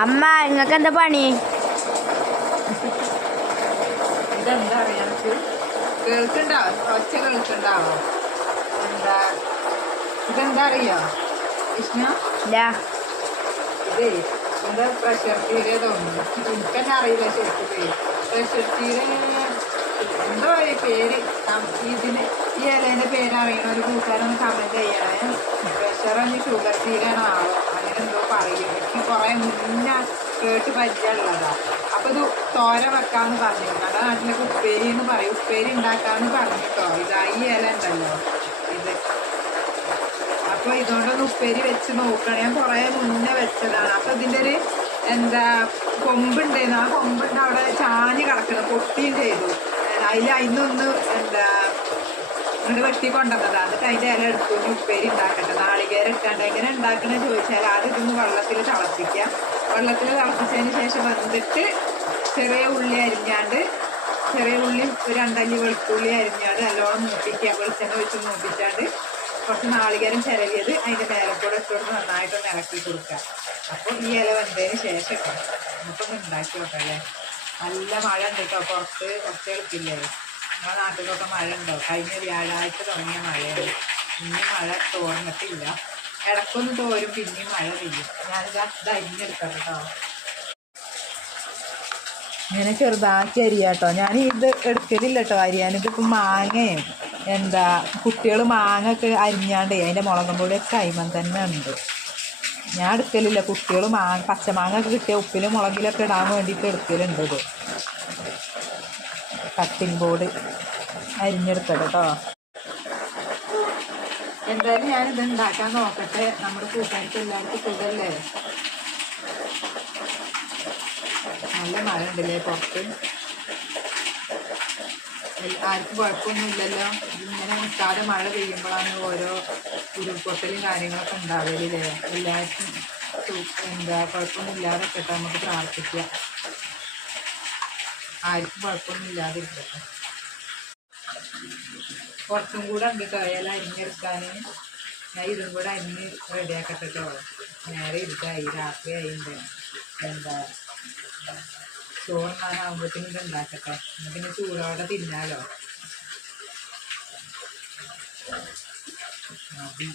അമ്മ നിങ്ങൾക്ക് എന്താ പണി? ഇതെന്താ അറിയാ എനിക്ക്? കേൾക്കണ്ടാവോ ഒച്ച കേൾക്കണ്ടാവോ? എന്താ? ഇതെന്താ അറിയോ? വിഷ്ണു? ഇല്ല. ഇതേ എന്താ പ്രഷർ തീരെ തോന്നുന്നു. എനിക്ക് തന്നെ അറിയില്ല ശരിക്കും പ്രഷർ തീരെ എന്തോ ഒരു പേര്. ഇതിന് ഈ ഇലേന്റെ പേര് അറിയണ ഒരു കൂട്ടുകാരൊന്ന് കമന്റ് ചെയ്യണേ. പ്രഷർ ഒന്ന് ഷുഗർ തീരാണോ ആവോ അങ്ങനെ എന്തോ പറയും എനിക്ക് കുറേ മുന്നേ കേട്ട് പരിചയമുള്ളതാ അപ്പോൾ ഇത് തോര വെക്കാന്ന് പറഞ്ഞു നമ്മുടെ നാട്ടിലൊക്കെ ഉപ്പേരി എന്ന് പറയും. ഉപ്പേരി ഉണ്ടാക്കാമെന്ന് പറഞ്ഞിട്ടോ. ഇതാ ഈ ഇല ഉണ്ടല്ലോ. ഇത്. അപ്പൊ ഇതുകൊണ്ടൊന്ന് ഉപ്പേരി വെച്ച് നോക്കണം. ഞാൻ കുറേ മുന്നേ വെച്ചതാണ്. അപ്പൊ ഇതിന്റെ ഒരു എന്താ കൊമ്പുണ്ടായിരുന്നു ആ കൊമ്പുണ്ട് അവിടെ ചാഞ്ഞ് കിടക്കണം. പൊട്ടിയും ചെയ്തു. അതിൽ അതിനൊന്ന് എന്താ ഇങ്ങോട്ട് വെട്ടി കൊണ്ടുവന്നത്. എന്നിട്ട് അതിന്റെ ഇല എടുത്തുകൊണ്ട് ഉപ്പേരി ഉണ്ടാക്കേണ്ടത് നാളികേരം ഇട്ടാണ്ട് എങ്ങനെ ഉണ്ടാക്കണമെന്ന് ചോദിച്ചാൽ ആദ്യം ഇതൊന്ന് വെള്ളത്തിൽ തിളപ്പിക്കുക വെള്ളത്തിൽ തിളപ്പിച്ചതിന് ശേഷം വന്നിട്ട് ചെറിയ ഉള്ളി അരിഞ്ഞാണ്ട് ചെറിയ ഉള്ളി ഒരു രണ്ടല്ലി വെളുത്തുള്ളി അരിഞ്ഞാണ്ട് നല്ലോണം മൂപ്പിക്കുക. വെളിച്ചെണ്ണ വെച്ച് മൂപ്പിച്ചാണ്ട് കുറച്ച് നാളികേരം ചിരവിയത് അതിന്റെ മേലെ കൂടെ ഇട്ടുകൊടുത്ത് നന്നായിട്ടൊന്ന് ഇളക്കി കൊടുക്കുക. അപ്പോൾ ഈ ഇല വന്നതിന് ശേഷം നമുക്കൊന്ന് ഉണ്ടാക്കി നോക്കാം അല്ലേ? നല്ല മഴ ഉണ്ട് കേട്ടോ പുറത്ത് ഒറ്റ എടുക്കില്ലേ നമ്മുടെ നാട്ടിലൊക്കെ മഴ ഉണ്ടോ കഴിഞ്ഞ വ്യാഴാഴ്ച തുടങ്ങിയ മഴയാണ്. ഇനി മഴ തോർന്നിട്ടില്ല. ഇടക്കൊന്ന് തോരും പിന്നെയും മഴ പെയ്യും. ഞാനിതാ ഇത് അരിഞ്ഞെടുക്കാം കേട്ടോ ഇങ്ങനെ ചെറുതാക്കി അരിയാട്ടോ. ഞാൻ ഇത് എടുക്കലില്ല കേട്ടോ അരിയാനിത് ഇപ്പം മാങ്ങയും എന്താ കുട്ടികൾ മാങ്ങ ഒക്കെ അരിഞ്ഞാണ്ടേ അതിന്റെ മുളകും പൊടിയൊക്കെ അയിമൻ തന്നെ ഉണ്ട്. ഞാൻ എടുക്കലില്ല. കുട്ടികൾ മാങ്ങ പച്ചമാങ്ങ ഒക്കെ കിട്ടിയ ഉപ്പിലും മുളകിലൊക്കെ ഇടാൻ വേണ്ടിയിട്ട് എടുക്കലുണ്ട് ഇത്. കട്ടിംഗ് ബോർഡ് അരിഞ്ഞെടുത്തത് കേട്ടോ എന്തായാലും ഞാനിത് ഉണ്ടാക്കാൻ നോക്കട്ടെ. നമ്മുടെ കൂട്ടുകാർക്ക് എല്ലാവർക്കും സുഖമല്ലേ നല്ല മഴ ഉണ്ടല്ലേ പുറത്ത് ആർക്കും കുഴപ്പമൊന്നുമില്ലല്ലോ. ഇങ്ങനെ നിൽക്കാതെ മഴ പെയ്യുമ്പോഴാണ് ഓരോ ഉരുൾപൊട്ടലും കാര്യങ്ങളൊക്കെ ഉണ്ടാവലില്ലേ എല്ലാവർക്കും എന്താ കുഴപ്പമൊന്നും ഇല്ലാതെ കേട്ടോ നമുക്ക് പ്രാർത്ഥിക്കാം. ആർക്കും കുഴപ്പമൊന്നും ഇല്ലാതിരിക്കട്ടെ കുറച്ചും കൂടെ ഉണ്ട് ഇല അരിഞ്ഞെടുക്കാൻ ഞാൻ ഇതും കൂടെ അരിഞ്ഞ് റെഡിയാക്കട്ടെ കേട്ടോ. നേരെ ഇരുട്ടായി രാത്രിയായിട്ടുണ്ട് എന്താ ചോറുണ്ണാനാകുമ്പോഴത്തേനും ഇത് ഉണ്ടാക്കട്ടെ. പിന്നെ ചൂടോടെ തിന്നാലോ. മതി.